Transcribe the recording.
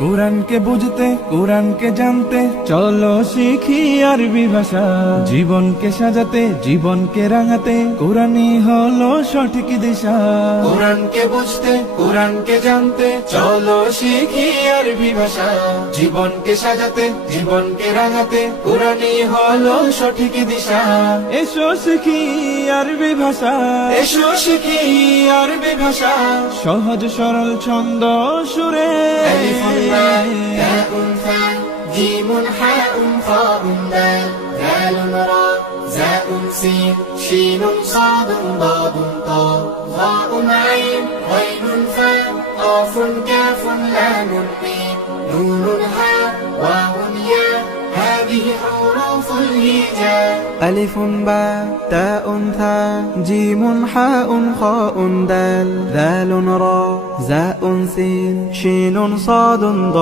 কোরআনকে বুঝতে কোরআনকে জানতে চলো শিখি আরবি ভাষা। জীবনকে সাজাতে জীবনকে রাঙাতে কোরআনই হলো সঠিক দিশা। কোরআনকে বুঝতে কোরআনকে জানতে চলো শিখি আরবি ভাষা। জীবনকে সাজাতে জীবনকে রাঙাতে কোরআনই হলো সঠিক দিশা। এসো শিখি আরবি ভাষা, এসো শিখি আরবি ভাষা। সহজ সরল ছন্দ সুরে تاء ثاء جيم حاء خاء دال ذال راء زاء سين شين صاد ضاد طاء ظاء عين غين فاء قاف كاف لام ميم نون هاء واو ياء هذه حروف الهجاء ألف باء تاء ثاء جيم حاء خاء دال ذال راء زاء سين شين صاد ضاد